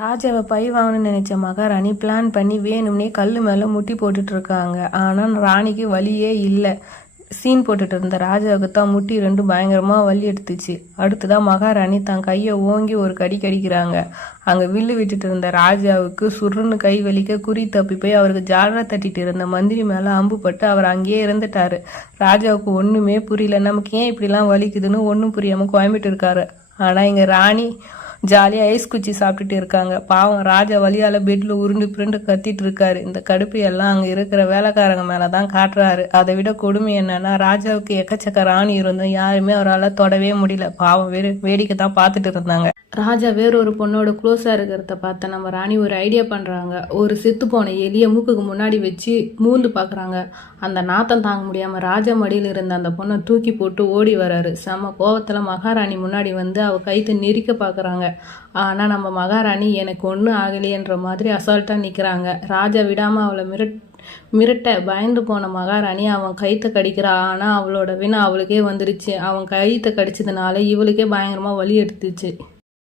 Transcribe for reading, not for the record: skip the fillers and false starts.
ராஜாவை பழி வாங்கணும்னு நினைச்ச மகாராணி பிளான் பண்ணி வேணும்னே கல் மேலே முட்டி போட்டுட்டு இருக்காங்க. ஆனால் ராணிக்கு வலியே இல்லை. சீன் போட்டுட்டு இருந்த ராஜாவுக்கு தான் முட்டி ரெண்டும் பயங்கரமாக வலி எடுத்துச்சு. அடுத்துதான் மகாராணி தன் கையை ஓங்கி ஒரு கடி கடிக்கிறாங்க. அங்கே வில்லு விட்டுட்டு இருந்த ராஜாவுக்கு சுருன்னு கை வலிக்க குறி தப்பி போய் அவருக்கு ஜாலரை தட்டிட்டு இருந்த மந்திரி மேலே அம்பு பட்டு அவர் அங்கேயே இருந்துட்டாரு. ராஜாவுக்கு ஒன்றுமே புரியல. நமக்கு ஏன் இப்படிலாம் வலிக்குதுன்னு ஒன்றும் புரியாமல் கோயம்பிட்டு இருக்காரு. ஆனால் இங்கே ராணி ஜாலியாக ஐஸ் குச்சி சாப்பிட்டுட்டு இருக்காங்க. பாவம் ராஜா வலியால் பெட்டில் உருண்டு புருண்டு கத்திட்டு இருக்காரு. இந்த கடுப்பு எல்லாம் அங்கே இருக்கிற வேலைக்காரங்க மேலே தான் காட்டுறாரு. அதை விட கொடுமை என்னன்னா, ராஜாவுக்கு எக்கச்சக்க ராணி இருந்தும் யாருமே அவரால் தொடவே முடியல. பாவம் வேடிக்கை தான் பார்த்துட்டு இருந்தாங்க. ராஜா வேறொரு பொண்ணோட க்ளோஸாக இருக்கிறத பார்த்த நம்ம ராணி ஒரு ஐடியா பண்ணுறாங்க. ஒரு செத்து போன எலியை மூக்குக்கு முன்னாடி வச்சு மூந்து பார்க்குறாங்க. அந்த நாத்தம் தாங்க முடியாமல் ராஜா மடியில் இருந்த அந்த பொண்ணை தூக்கி போட்டு ஓடி வராரு. செம்ம கோவத்தில் மகாராணி முன்னாடி வந்து அவள் கைத்தை நெரிக்க பார்க்குறாங்க. ஆனால் நம்ம மகாராணி எனக்கு ஒன்றும் ஆகலையன்ற மாதிரி அசால்ட்டாக நிற்கிறாங்க. ராஜா விடாமல் அவளை மிரட்ட பயந்து போன மகாராணி அவன் கைத்தை கடிக்கிறா. ஆனால் அவளோட வினை அவளுக்கே வந்துருச்சு. அவன் கைத்தை கடிச்சதுனால இவளுக்கே பயங்கரமாக வலி எடுத்துச்சு.